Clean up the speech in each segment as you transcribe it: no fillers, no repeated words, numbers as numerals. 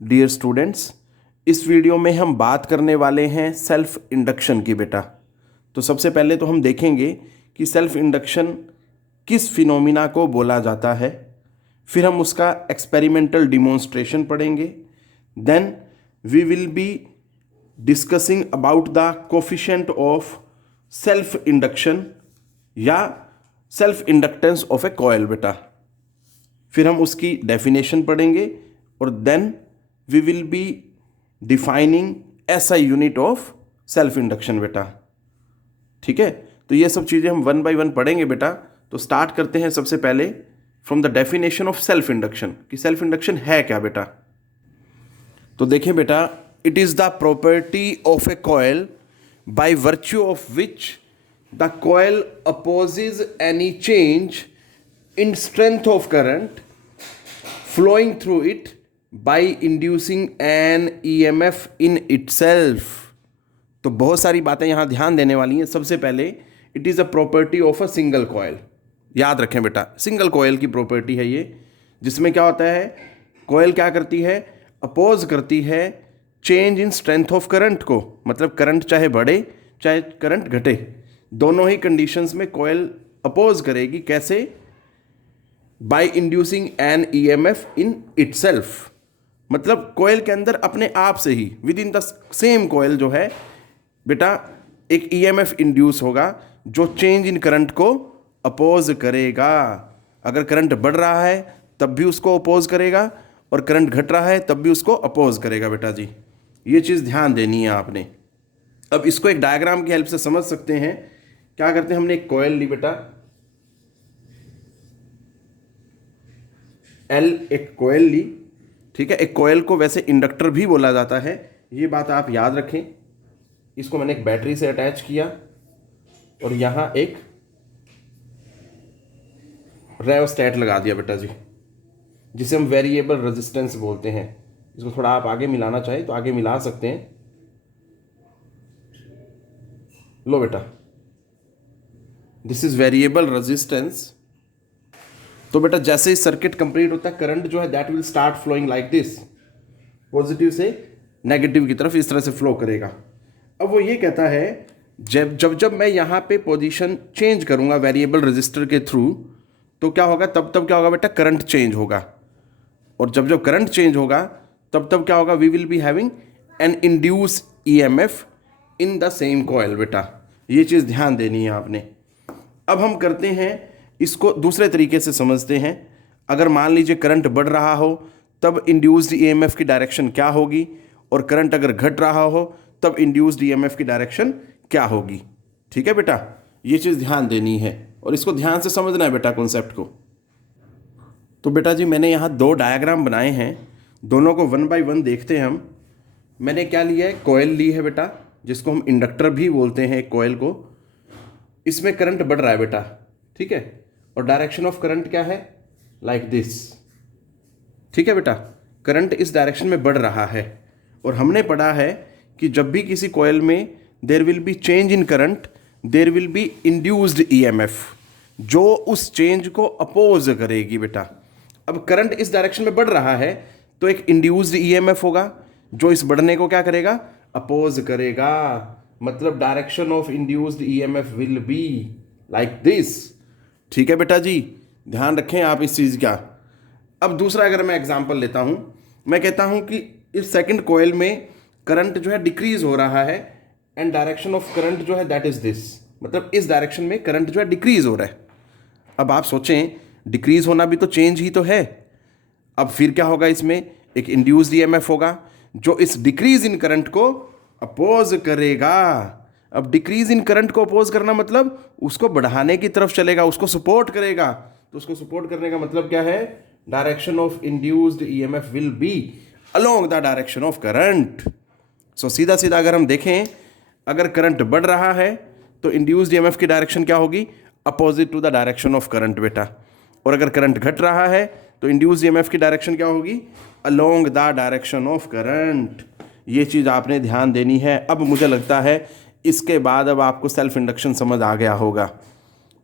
Dear students, इस video में हम बात करने वाले हैं सेल्फ इंडक्शन की बेटा। तो सबसे पहले तो हम देखेंगे कि सेल्फ इंडक्शन किस फिनोमिना को बोला जाता है, फिर हम उसका एक्सपेरिमेंटल डिमॉन्स्ट्रेशन पढ़ेंगे। Then we will be discussing about the coefficient of self induction या self inductance of a coil बेटा। फिर हम उसकी डेफिनेशन पढ़ेंगे और then we will be defining SI unit of self induction बेटा। ठीक है, तो ये सब चीज़ें हम वन बाय वन पढ़ेंगे बेटा। तो स्टार्ट करते हैं सबसे पहले from the definition of self induction कि सेल्फ इंडक्शन है क्या बेटा। तो देखें बेटा, it is the property of a coil by virtue of which the coil opposes any change in strength of current flowing through it by inducing an EMF in itself। तो बहुत सारी बातें यहाँ ध्यान देने वाली हैं। सबसे पहले it is a property of a single coil. याद रखें बेटा, सिंगल कॉयल की प्रॉपर्टी है ये, जिसमें क्या होता है, कॉयल क्या करती है, अपोज करती है change in strength of current को। मतलब करंट चाहे बढ़े चाहे करंट घटे, दोनों ही कंडीशंस में कॉयल अपोज करेगी। कैसे? By inducing an EMF in itself. मतलब कॉयल के अंदर अपने आप से ही within the same coil जो है बेटा एक ईएमएफ इंड्यूस होगा जो चेंज इन करंट को अपोज करेगा। अगर करंट बढ़ रहा है तब भी उसको अपोज करेगा और करंट घट रहा है तब भी उसको अपोज करेगा बेटा जी। ये चीज़ ध्यान देनी है आपने। अब इसको एक डायग्राम की हेल्प से समझ सकते हैं। क्या करते हैं, हमने एक कॉयल ली बेटा, एल एक कॉयल ली। ठीक है, एक कॉयल को वैसे इंडक्टर भी बोला जाता है, ये बात आप याद रखें। इसको मैंने एक बैटरी से अटैच किया और यहाँ एक रेओस्टेट लगा दिया बेटा जी, जिसे हम वेरिएबल रेजिस्टेंस बोलते हैं। इसको थोड़ा आप आगे मिलाना चाहें तो आगे मिला सकते हैं। लो बेटा, दिस इज वेरिएबल रेजिस्टेंस। तो बेटा जैसे ही सर्किट कंप्लीट होता है, करंट जो है that will start flowing like this, positive से नेगेटिव की तरफ इस तरह से फ्लो करेगा। अब वो ये कहता है जब जब जब मैं यहाँ पे पोजीशन चेंज करूँगा वेरिएबल रजिस्टर के थ्रू, तो क्या होगा, तब तब क्या होगा बेटा, करंट चेंज होगा। और जब जब करंट चेंज होगा तब तब क्या होगा, we will be having an induce EMF in the same coil बेटा। ये चीज़ ध्यान देनी है आपने। अब हम करते हैं इसको दूसरे तरीके से समझते हैं। अगर मान लीजिए करंट बढ़ रहा हो तब इंड्यूस्ड ईएमएफ की डायरेक्शन क्या होगी, और करंट अगर घट रहा हो तब इंड्यूस्ड ईएमएफ की डायरेक्शन क्या होगी। ठीक है बेटा, ये चीज़ ध्यान देनी है और इसको ध्यान से समझना है बेटा कॉन्सेप्ट को। तो बेटा जी मैंने यहाँ दो डायग्राम बनाए हैं, दोनों को वन बाय वन देखते हैं हम। मैंने क्या लिया है, कॉयल ली है बेटा, जिसको हम इंडक्टर भी बोलते हैं कॉयल को। इसमें करंट बढ़ रहा है बेटा, ठीक है, और डायरेक्शन ऑफ करंट क्या है, लाइक दिस। ठीक है बेटा, करंट इस डायरेक्शन में बढ़ रहा है। और हमने पढ़ा है कि जब भी किसी कॉइल में there will be change in current, there will be induced EMF जो उस चेंज को अपोज करेगी बेटा। अब करंट इस डायरेक्शन में बढ़ रहा है तो एक इंड्यूस्ड ईएमएफ होगा जो इस बढ़ने को क्या करेगा, अपोज करेगा। मतलब direction of induced EMF will be like this. ठीक है बेटा जी, ध्यान रखें आप इस चीज़ का। अब दूसरा अगर मैं एग्जांपल लेता हूं, मैं कहता हूं कि इस सेकंड कॉइल में करंट जो है डिक्रीज हो रहा है एंड डायरेक्शन ऑफ करंट जो है दैट इज दिस। मतलब इस डायरेक्शन में करंट जो है डिक्रीज हो रहा है। अब आप सोचें, डिक्रीज होना भी तो चेंज ही तो है। अब फिर क्या होगा, इसमें एक इंड्यूस्ड ईएमएफ होगा जो इस डिक्रीज इन करंट को अपोज करेगा। अब डिक्रीज इन करंट को अपोज करना मतलब उसको बढ़ाने की तरफ चलेगा, उसको सपोर्ट करेगा। तो उसको सपोर्ट करने का मतलब क्या है, direction of induced EMF will be along the direction of current. So सीधा सीधा अगर हम देखें, अगर करंट बढ़ रहा है तो इंड्यूस्ड ईएमएफ की डायरेक्शन क्या होगी, opposite to the direction of current बेटा। और अगर करंट घट रहा है तो इंड्यूस्ड ईएमएफ की डायरेक्शन क्या होगी, along the direction of current. ये चीज़ आपने ध्यान देनी है। अब मुझे लगता है इसके बाद अब आपको सेल्फ इंडक्शन समझ आ गया होगा।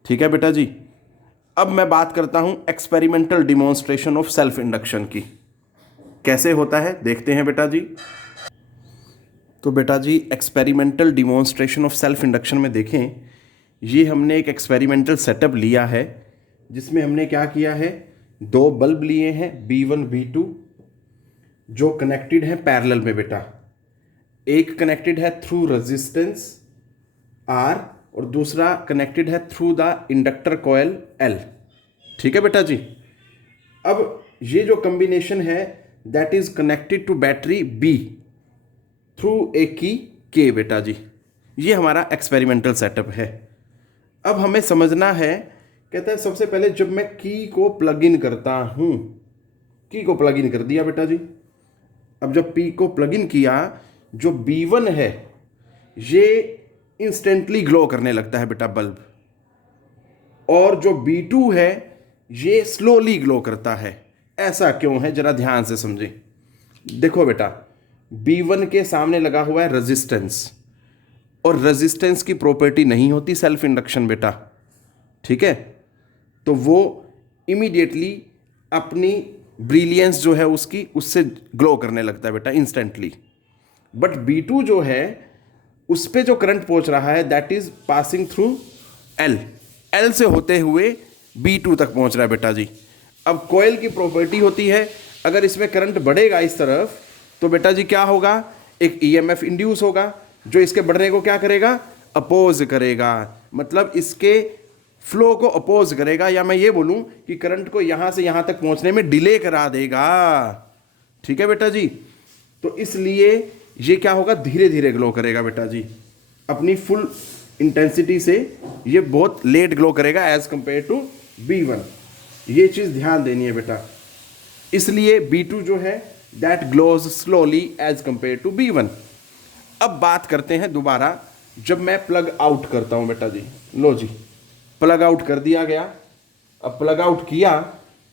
ठीक है बेटा जी, अब मैं बात करता हूं experimental demonstration of self induction की। कैसे होता है देखते हैं बेटा जी। तो बेटा जी experimental demonstration of self induction में देखें, ये हमने एक एक्सपेरिमेंटल सेटअप लिया है जिसमें हमने क्या किया है, दो बल्ब लिए हैं B1 B2 जो कनेक्टेड हैं पैरेलल में बेटा। एक कनेक्टेड है थ्रू रेजिस्टेंस R और दूसरा कनेक्टेड है through the inductor coil L। ठीक है बेटा जी। अब ये जो कॉम्बिनेशन है that is connected to battery B through a key K बेटा जी। ये हमारा एक्सपेरिमेंटल सेटअप है। अब हमें समझना है, कहता है सबसे पहले जब मैं की को प्लग इन करता हूं, की को प्लग इन कर दिया बेटा जी। अब जब पी को प्लग इन किया, जो B1 है ये इंस्टेंटली ग्लो करने लगता है बेटा बल्ब, और जो B2 है ये स्लोली ग्लो करता है। ऐसा क्यों है जरा ध्यान से समझें। देखो बेटा, B1 के सामने लगा हुआ है रेजिस्टेंस, और रेजिस्टेंस की प्रॉपर्टी नहीं होती सेल्फ इंडक्शन बेटा। ठीक है, तो वो इमीडिएटली अपनी ब्रिलियंस जो है उसकी उससे ग्लो करने लगता है बेटा इंस्टेंटली। बट B2 जो है उस पे जो करंट पहुंच रहा है that is passing through L से होते हुए B2 तक पहुंच रहा है बेटा जी। अब कॉइल की प्रॉपर्टी होती है, अगर इसमें करंट बढ़ेगा इस तरफ तो बेटा जी क्या होगा, एक EMF इंड्यूस होगा जो इसके बढ़ने को क्या करेगा, अपोज करेगा, मतलब इसके फ्लो को अपोज करेगा, या मैं ये बोलूं कि करंट को यहां से यहां तक पहुंचने में डिले करा देगा। ठीक है बेटा जी, तो इसलिए ये क्या होगा, धीरे धीरे ग्लो करेगा बेटा जी अपनी फुल इंटेंसिटी से। ये बहुत लेट ग्लो करेगा एज कंपेयर टू B1। ये चीज ध्यान देनी है बेटा। इसलिए B2 जो है that glows slowly as compare to B1। अब बात करते हैं दोबारा, जब मैं प्लग आउट करता हूं बेटा जी, लो जी प्लग आउट कर दिया गया। अब प्लग आउट किया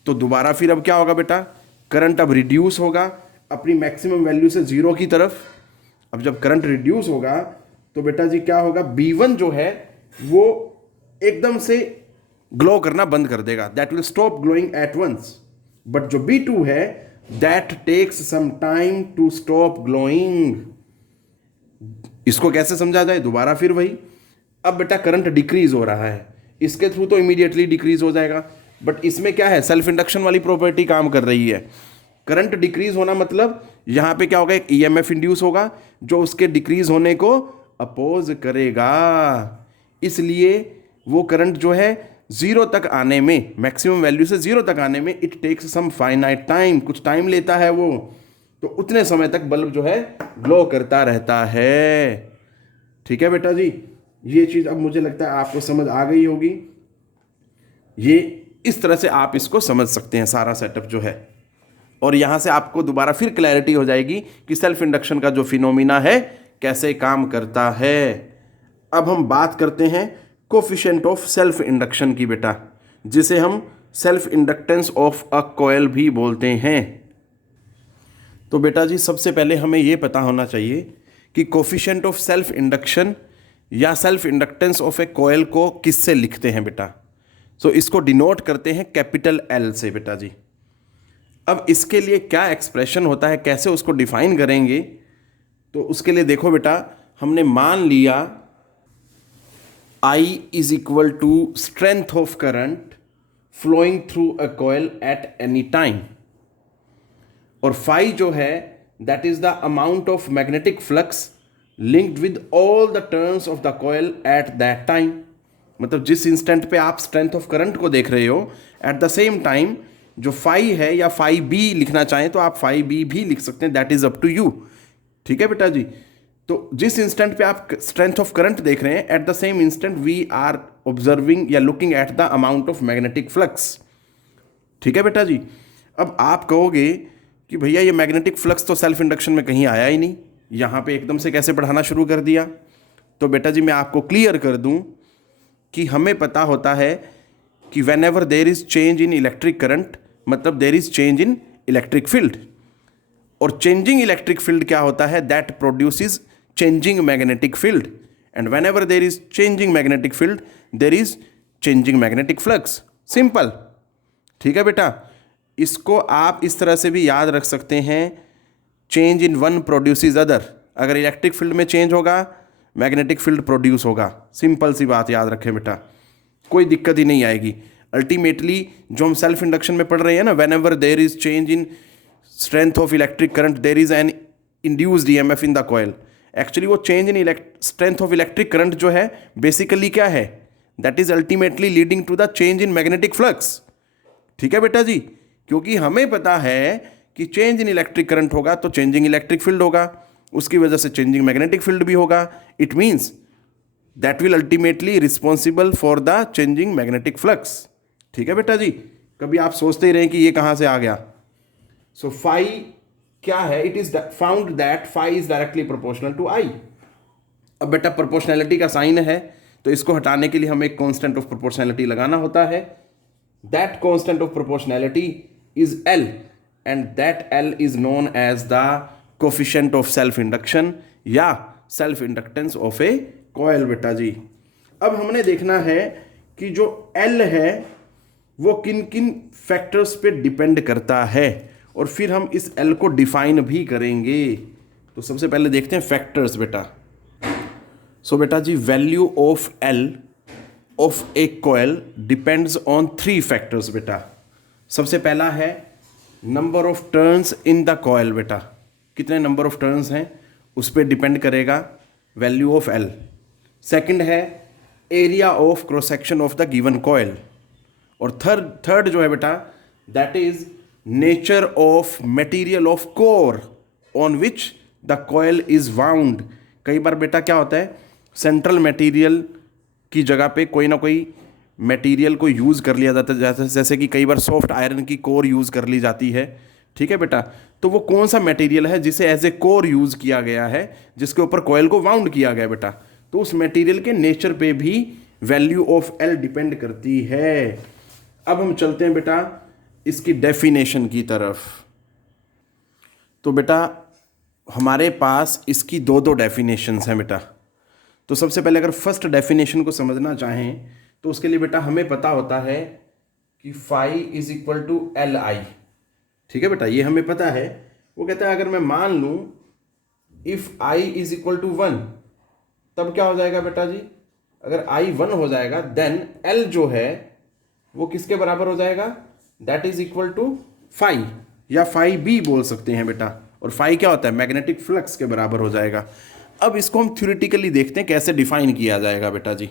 तो दोबारा फिर अब क्या होगा बेटा, करंट अब रिड्यूस होगा अपनी मैक्सिमम वैल्यू से 0 की तरफ। अब जब करंट रिड्यूस होगा तो बेटा जी क्या होगा, B1 जो है वो एकदम से ग्लो करना बंद कर देगा, that will stop glowing at once. But जो B2 है that takes some time to stop glowing. इसको कैसे समझा जाए, दोबारा फिर वही। अब बेटा करंट डिक्रीज हो रहा है, इसके थ्रू तो इमीडिएटली डिक्रीज हो जाएगा, बट इसमें क्या है, सेल्फ इंडक्शन वाली प्रॉपर्टी काम कर रही है। करंट डिक्रीज होना मतलब यहां पे क्या होगा, एक EMF इंड्यूस होगा जो उसके डिक्रीज होने को अपोज करेगा। इसलिए वो करंट जो है 0 तक आने में, मैक्सिमम वैल्यू से 0 तक आने में it takes some finite time, कुछ टाइम लेता है वो। तो उतने समय तक बल्ब जो है ग्लो करता रहता है। ठीक है बेटा जी, ये चीज अब मुझे लगता है आपको समझ आ गई होगी। ये इस तरह से आप इसको समझ सकते हैं सारा सेटअप जो है, और यहां से आपको दोबारा फिर क्लैरिटी हो जाएगी कि सेल्फ इंडक्शन का जो फिनोमिना है कैसे काम करता है। अब हम बात करते हैं कोफिशिएंट ऑफ सेल्फ इंडक्शन की बेटा, जिसे हम self inductance of a coil भी बोलते हैं। तो बेटा जी सबसे पहले हमें यह पता होना चाहिए कि कोफिशिएंट ऑफ सेल्फ इंडक्शन या self inductance of a coil को किससे लिखते हैं बेटा। तो इसको डिनोट करते हैं कैपिटल L से बेटा जी। अब इसके लिए क्या एक्सप्रेशन होता है, कैसे उसको डिफाइन करेंगे, तो उसके लिए देखो बेटा, हमने मान लिया I is equal to strength of current flowing through a coil at any time, और फाई जो है that is the amount of magnetic flux linked with all the turns of the coil at that time. मतलब जिस instant पे आप strength of current को देख रहे हो, एट द सेम टाइम जो फाई है, या फाई बी लिखना चाहें तो आप फाई बी भी लिख सकते हैं, that is up to you. ठीक है बेटा जी, तो जिस इंस्टेंट पे आप स्ट्रेंथ ऑफ करंट देख रहे हैं, at the same instant we are observing या looking at the amount of magnetic flux. ठीक है बेटा जी। अब आप कहोगे कि भैया ये मैग्नेटिक फ्लक्स तो सेल्फ इंडक्शन में कहीं आया ही नहीं, यहाँ पे एकदम से कैसे पढ़ाना शुरू कर दिया। तो बेटा जी मैं आपको क्लियर कर दूं कि हमें पता होता है कि whenever there is change in electric current, मतलब there is change in electric field, और चेंजिंग इलेक्ट्रिक फील्ड क्या होता है, that produces changing magnetic field, and whenever there is changing magnetic field there is changing magnetic flux. Simple. ठीक है बेटा। इसको आप इस तरह से भी याद रख सकते हैं, change in one produces other. अगर इलेक्ट्रिक फील्ड में चेंज होगा, मैग्नेटिक फील्ड प्रोड्यूस होगा। सिंपल सी बात याद रखें बेटा, कोई दिक्कत ही नहीं आएगी। अल्टीमेटली जो हम सेल्फ इंडक्शन में पढ़ रहे हैं ना, whenever there is change in strength of electric current there is an induced EMF in the coil. Actually वो change in strength of electric current जो है बेसिकली क्या है, that is ultimately leading to the change in magnetic flux. ठीक है बेटा जी, क्योंकि हमें पता है कि चेंज इन इलेक्ट्रिक करंट होगा तो चेंजिंग इलेक्ट्रिक फील्ड होगा, उसकी वजह से चेंजिंग मैग्नेटिक फील्ड भी होगा। It means that will ultimately responsible for the changing magnetic flux. ठीक है बेटा जी, कभी आप सोचते ही रहे कि ये कहाँ से आ गया। सो फाई क्या है, it is found that phi is directly proportional to I. अब बेटा प्रोपोर्शनैलिटी का साइन है, तो इसको हटाने के लिए हमें एक कांस्टेंट ऑफ प्रोपोर्शनैलिटी लगाना होता है। That constant of proportionality is L and that L is known as the coefficient of self induction या self inductance of a coil. बेटा जी अब हमने देखना है कि जो एल है वो किन किन फैक्टर्स पे डिपेंड करता है, और फिर हम इस एल को डिफाइन भी करेंगे। तो सबसे पहले देखते हैं फैक्टर्स बेटा। सो बेटा जी value of L of a coil depends on 3 factors बेटा। सबसे पहला है number of turns in the coil बेटा, कितने नंबर ऑफ टर्न्स हैं उस पर डिपेंड करेगा वैल्यू ऑफ एल। सेकंड है area of cross section of the given coil, और थर्ड जो है बेटा that is nature of material of core on which the coil is wound. कई बार बेटा क्या होता है, सेंट्रल मटेरियल की जगह पे कोई ना कोई मटेरियल को यूज़ कर लिया जाता है, जैसे कि कई बार सॉफ्ट आयरन की कोर यूज़ कर ली जाती है। ठीक है बेटा, तो वो कौन सा मटेरियल है जिसे एज ए कोर यूज़ किया गया है, जिसके ऊपर कॉइल को वाउंड किया गया बेटा, तो उस मटेरियल के नेचर पे भी वैल्यू ऑफ एल डिपेंड करती है। अब हम चलते हैं बेटा इसकी डेफिनेशन की तरफ। तो बेटा हमारे पास इसकी दो डेफिनेशंस हैं बेटा। तो सबसे पहले अगर फर्स्ट डेफिनेशन को समझना चाहें तो उसके लिए बेटा हमें पता होता है कि phi is equal to L I. ठीक है बेटा, ये हमें पता है। वो कहता है अगर मैं मान लूं if I is equal to 1, तब क्या हो जाएगा बेटा जी, अगर आई 1 हो जाएगा देन एल जो है वो किसके बराबर हो जाएगा, that is equal to phi या फाई बी बोल सकते हैं बेटा। और फाई क्या होता है, मैग्नेटिक फ्लक्स के बराबर हो जाएगा। अब इसको हम थ्योरेटिकली देखते हैं कैसे डिफाइन किया जाएगा बेटा जी।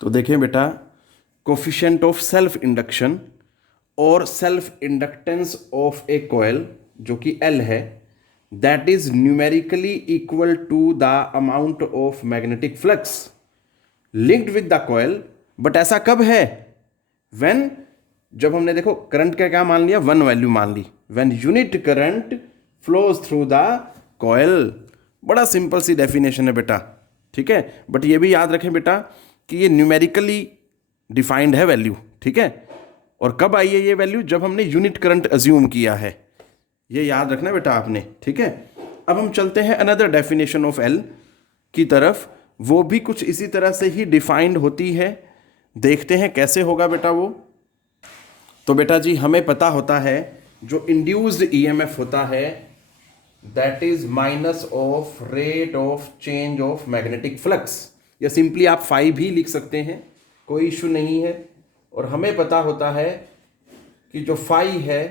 तो देखें बेटा, कोफिशिएंट ऑफ सेल्फ इंडक्शन और self inductance of a coil जो कि एल है, that is numerically equal to the amount of magnetic flux linked with the coil. But ऐसा कब है, व्हेन, जब हमने देखो करंट का क्या मान लिया, 1 वैल्यू मान ली, when unit current flows through the coil. बड़ा सिंपल सी डेफिनेशन है बेटा। ठीक है, बट ये भी याद रखें बेटा कि ये न्यूमेरिकली डिफाइंड है वैल्यू। ठीक है, और कब आई है ये वैल्यू, जब हमने यूनिट करंट अज्यूम किया है, ये याद रखना बेटा आपने। ठीक है, अब हम चलते हैं अनदर डेफिनेशन ऑफ एल की तरफ, वो भी कुछ इसी तरह से ही डिफाइंड होती है। देखते हैं कैसे होगा बेटा वो। तो बेटा जी हमें पता होता है जो इंड्यूस्ड ईएमएफ होता है that is minus of rate of change of magnetic flux, या सिंपली आप फाई भी लिख सकते हैं, कोई इशू नहीं है। और हमें पता होता है कि जो फाई है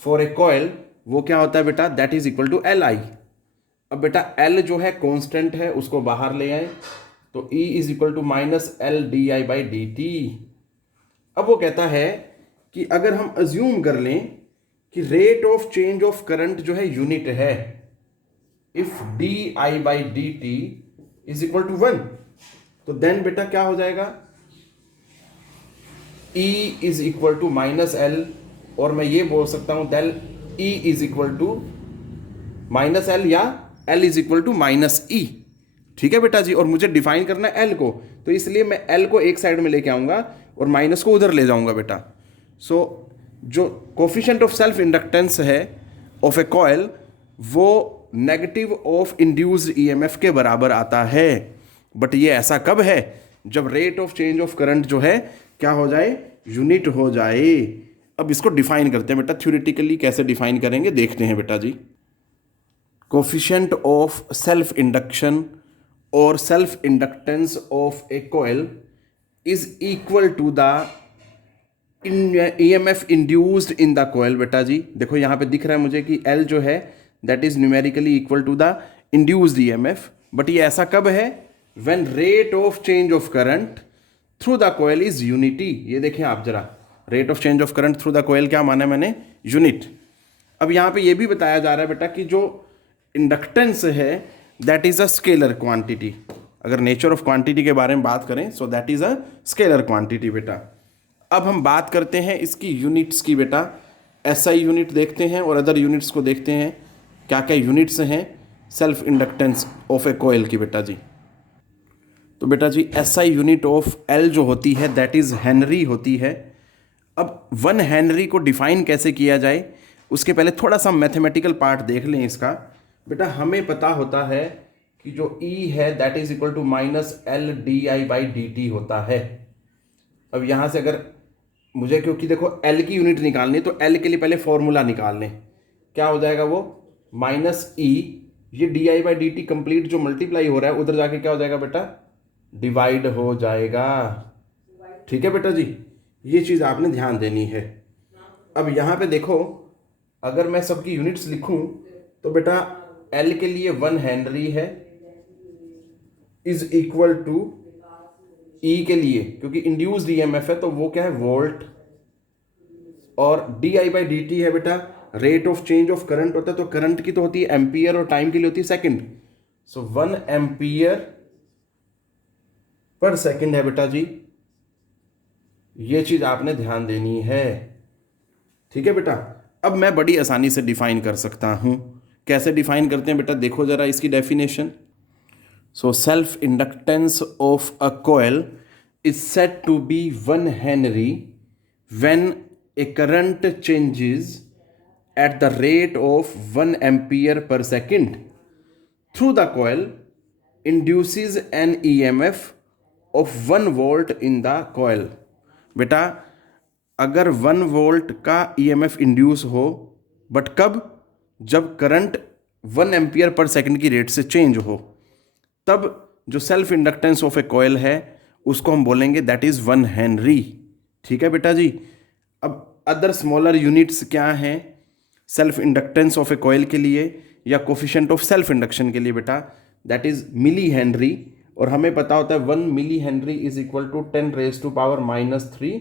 फॉर ए कॉइल वो क्या होता है बेटा, that is equal to L I. अब बेटा एल जो है कांस्टेंट है, उसको बाहर ले आए, तो E is equal to minus L D I by D T. अब वो कहता है कि अगर हम अज्यूम कर लें कि rate of change of current जो है यूनिट है, if d I by D t is equal to 1, तो देन बेटा क्या हो जाएगा, E is equal to minus L, और मैं ये बोल सकता हूं del E is equal to minus L या L is equal to minus E. ठीक है बेटा जी, और मुझे डिफाइन करना है L को, तो इसलिए मैं L को एक साइड में लेके आऊंगा और माइनस को उधर ले जाऊंगा बेटा। सो जो कोफिशिएंट ऑफ सेल्फ इंडक्टेंस है ऑफ ए कॉइल वो नेगेटिव ऑफ इंड्यूस्ड ईएमएफ के बराबर आता है। बट ये ऐसा कब है, जब rate of change of current जो है क्या हो जाए, यूनिट हो जाए। अब इसको डिफाइन करते हैं बेटा, थ्योरेटिकली कैसे डिफाइन करेंगे देखते हैं बेटा जी। कोफिशिएंट ऑफ सेल्फ इंडक्शन और self inductance of a coil is equal to the EMF induced in the coil. बेटा जी देखो यहाँ पे दिख रहा है मुझे कि L जो है that is numerically equal to the induced EMF, but ये ऐसा कब है, when rate of change of current through the coil is unity. ये देखें आप जरा, rate of change of current through the coil क्या माना है मैंने, यूनिट। अब यहाँ पे ये भी बताया जा रहा है बेटा कि जो इंडक्टेंस है that is a scalar quantity. अगर नेचर ऑफ क्वांटिटी के बारे में बात करें so that is a scalar quantity बेटा। अब हम बात करते हैं इसकी यूनिट्स की बेटा, SI यूनिट देखते हैं और अदर यूनिट्स को देखते हैं क्या क्या यूनिट्स हैं self inductance of a coil की बेटा जी। तो बेटा जी SI यूनिट ऑफ L जो होती है दैट इज़ हेनरी होती है। अब 1 हेनरी को डिफाइन कैसे किया जाए उसके पहले थोड़ा सा मैथमेटिकल पार्ट देख लें इसका। बेटा हमें पता होता है कि जो E है that is equal to -LdI/dt होता है। अब यहाँ से अगर मुझे, क्योंकि देखो L की यूनिट निकालनी तो L के लिए पहले फॉर्मूला निकाल लें, क्या हो जाएगा वो -E, ये dI/dt कंप्लीट जो मल्टीप्लाई हो रहा है उधर जाके क्या हो जाएगा बेटा, डिवाइड हो जाएगा। ठीक है बेटा जी, ये चीज़ आपने ध्यान देनी है। अब यहाँ पे देखो अगर मैं सबकी यूनिट्स लिखूं तो बेटा L के लिए 1 हेनरी है इज इक्वल टू E के लिए, क्योंकि इंड्यूस्ड EMF है तो वो क्या है वोल्ट, और dI/dt है बेटा rate of change of current होता है, तो करंट की तो होती है एम्पियर और टाइम के लिए होती है सेकंड, सो 1 एम्पियर पर सेकंड है बेटा जी। ये चीज आपने ध्यान देनी है। ठीक है बेटा, अब मैं बड़ी आसानी से डिफाइन कर सकता हूं। कैसे डिफाइन करते हैं बेटा, देखो जरा इसकी definition. So self inductance of a coil is said to be 1 henry when a current changes at the rate of 1 ampere per second through the coil induces an EMF of 1 volt in the coil। बेटा अगर 1 volt का EMF induce हो, but कब, जब current 1 ampere per second की rate से change हो, तब जो self inductance of a coil है उसको हम बोलेंगे दैट इज 1 हेनरी। ठीक है बेटा जी। अब अदर स्मॉलर यूनिट्स क्या हैं self inductance of a coil के लिए या कोफिशिएंट ऑफ सेल्फ इंडक्शन के लिए बेटा, दैट इज मिली हेनरी, और हमें पता होता है 1 milli henry is equal to 10⁻³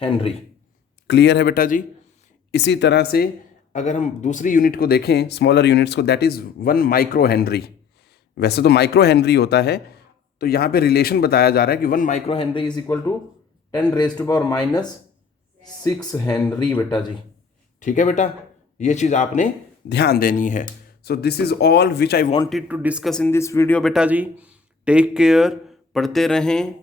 henry. Clear है बेटा जी। इसी तरह से अगर हम दूसरी यूनिट को देखें स्मॉलर यूनिट्स को, दैट इज 1 माइक्रो हेनरी। वैसे तो माइक्रो हेनरी होता है, तो यहाँ पे रिलेशन बताया जा रहा है कि 1 micro henry is equal to 10⁻⁶ henry बेटा जी। ठीक है बेटा, ये चीज़ आपने ध्यान देनी है। So this is all which I wanted to discuss in this video बेटा जी। टेक केयर, पढ़ते रहें,